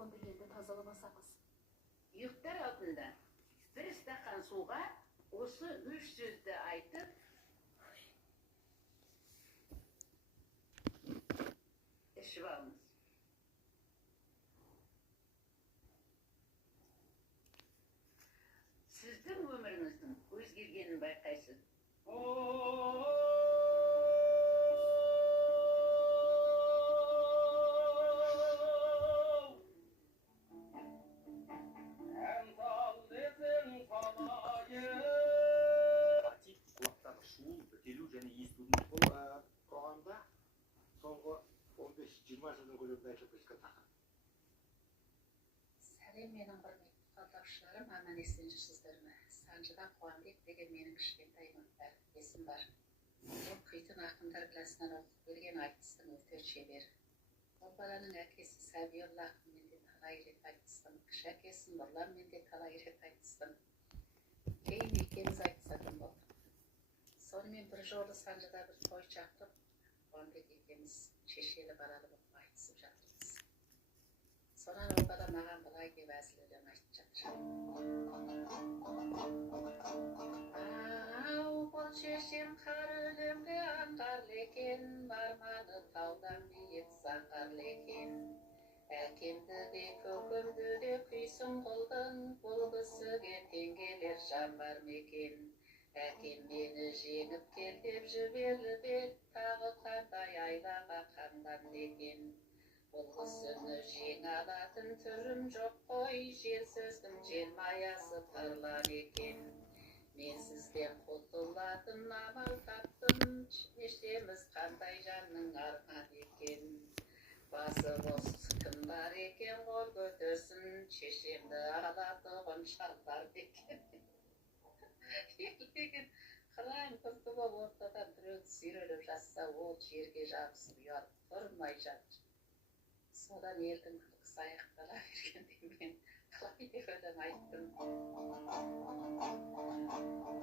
телефонды енді тазаламасаңыз. Ұйықтар алдында бір стақан суға осы 3 сөзді айтып, ішіп алыңыз. Сіздің өміріңіздің өзгергенін байқайсыз. Құлақтағы шуыл, бітелу және естудің қоғамда соңғы 15-20 жылдың көлемінде айтылып келе жатқан тақырып. Сәлем, менің құрметті қалдақшыларым, аман есен жүрсіздер ме? Санжыда Қуанбек деген менің кішкентай есім бар. Ол қитын ақындар класынан оқып келген айтыстың өте шебер. Ол баланың әкесі Сәбиолла ақынмен де талай рет айтыстым. Кіші әкесі Нұрланмен де талай рет айтыстым. Кейін екеуміз айтысатын болдық. Сонымен бір жолы Санжыда бір той шақырып, Қуанбек екеуміз шешелі балалы болып айтысып жатырмыз. Сонан ол бала маған былай деп әзіл өлең айтып жатыр. Ау, бұл шешем қар өлеңге аңғарлы екен, арманы таудан биік заңғарлы екен. Әкемді де көкемді де күйсін қылдың, бұл кісіге тең келер жан бар ма екен? Әкем мені жеңіп кел деп жіберіп еді, тағы қандай айлаға қамданды екен. Бұл кісіні жеңе алатын түрім жоқ қой, жел сөздің желмаясы тарлан екен. Мен сізден құтылатын амал таптым, шешеміз қандай жанның арман екен. Басы бос кім бар екен, қол көтерсін, шешемді алатұғын шалдар екен. Елеген қыран күрті боп ортадан біреуді сүйрелеп жатса, ол жерге жабысып ұялып тұрмай жатыр. Содан елдің күлкісі аяқтала бергенде мен қалай деп өлең айттым.